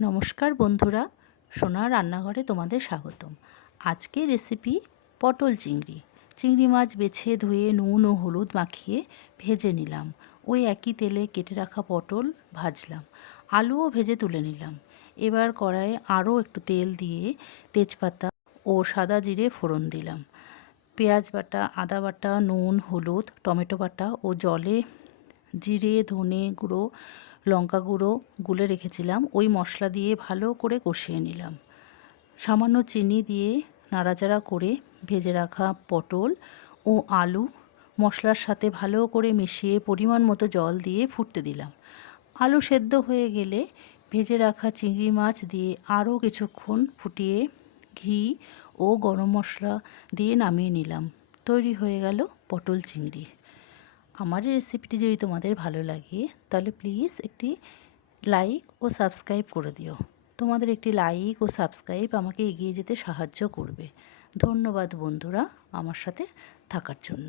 নমস্কার বন্ধুরা, সোনার রান্নাঘরে তোমাদের স্বাগতম। আজকে রেসিপি পটল চিংড়ি। চিংড়ি মাছ বেছে ধুয়ে নুন ও হলুদ মাখিয়ে ভেজে নিলাম। ওই একই তেলে কেটে রাখা পটল ভাজলাম। আলুও ভেজে তুলে নিলাম। এবার কড়াইয়ে আরও একটু তেল দিয়ে তেজপাতা ও সাদা জিরে ফোড়ন দিলাম। পেঁয়াজ বাটা, আদা বাটা, নুন, হলুদ, টমেটো বাটা ও জলে জিরে, ধনে গুঁড়ো, লঙ্কা গুঁড়ো গুলে রেখেছিলাম ওই মশলা দিয়ে ভালো করে কষিয়ে নিলাম। সামান্য চিনি দিয়ে নাড়াচাড়া করে ভেজে রাখা পটল ও আলু মশলার সাথে ভালো করে মিশিয়ে পরিমাণ মতো জল দিয়ে ফুটতে দিলাম। আলু সেদ্ধ হয়ে গেলে ভেজে রাখা চিংড়ি মাছ দিয়ে আরও কিছুক্ষণ ফুটিয়ে ঘি ও গরম মশলা দিয়ে নামিয়ে নিলাম। তৈরি হয়ে গেল পটল চিংড়ি। আমার এই রেসিপিটি যদি তোমাদের ভালো লাগে তাহলে প্লিজ একটি লাইক ও সাবস্ক্রাইব করে দিও। তোমাদের একটি লাইক ও সাবস্ক্রাইব আমাকে এগিয়ে যেতে সাহায্য করবে। ধন্যবাদ বন্ধুরা আমার সাথে থাকার জন্য।